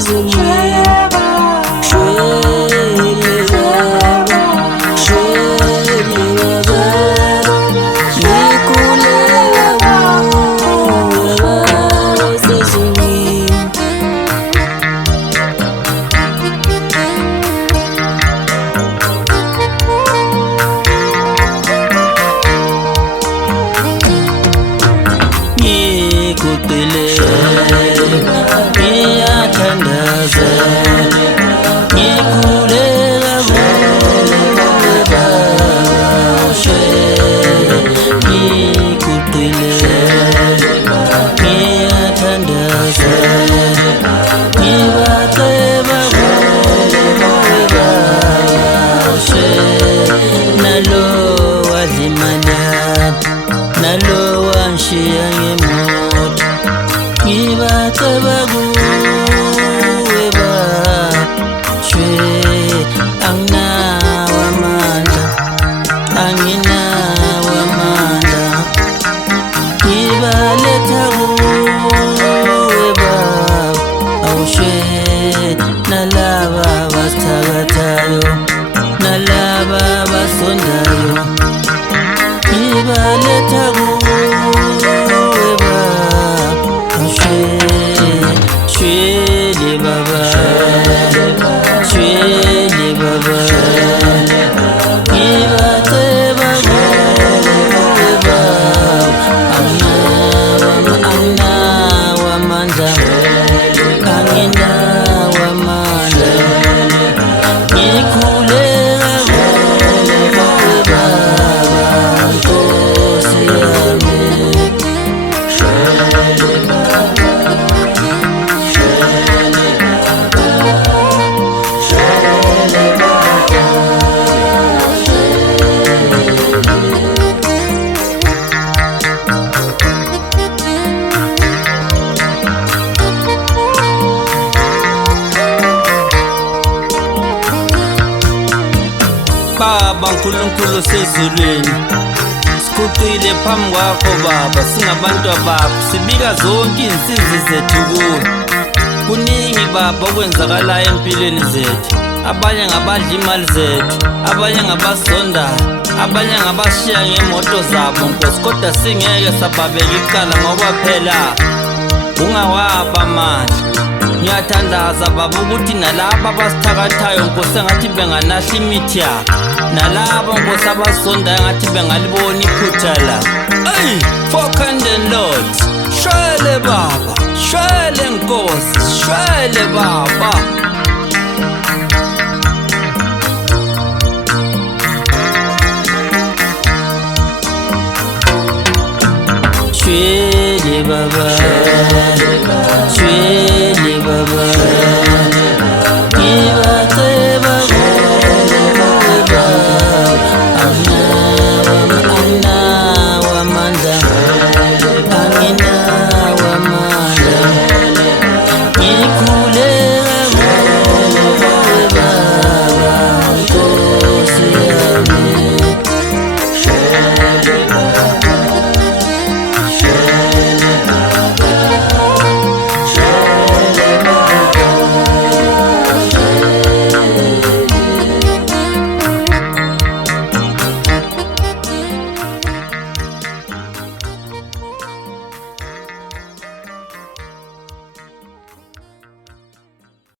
sezulwini. Shwele baba, shwele baba, ngikulela kuwe baba sezulwini. Ngikucele ngiyathandaza ngikulela kuwe baba shwele. Ngikucele ngiyathandaza ngibaceba kuwe baba shwele. Nalo wadla imali yami, nalo wanshiya ngemoto, ngibaceba kuwe baba shwele. Anginawo amandla, anginawo amandla, ngibaletha kuwe baba awushwele. Nalaba basithakathayo, nalaba basondayo, ngibaletha kuwe baba awushwele. Shwele baba, shwele baba, ngibaceba kuwe baba. Anginawo amandla, anginawo amandla, ngikhulela kuwe baba Nkosi yami. Baba nkulunkulu sezulwini, siguqile phambi kwakho baba singabantu bakho, sibika zonke izinsizi zethu kuwe. Kuningi baba okwenzakalayo empilweni zethu, abanye ngabadla imali zethu, abanye ngabasondayo, abanye ngabashiya ngemoto zabo Nkosi, kodwa singeke sababeka icala ngoba phela ungawapha amandla. Ngiyathandaza baba ukuthi nalaba abasithakathayo Nkosi engathi benganahla imithi yabo, nalabo Nkosi abasondayo engathi bengalibona iphutha la. Ey, Fokhanden Lord, shwele baba, shwele Nkosi, shwele baba.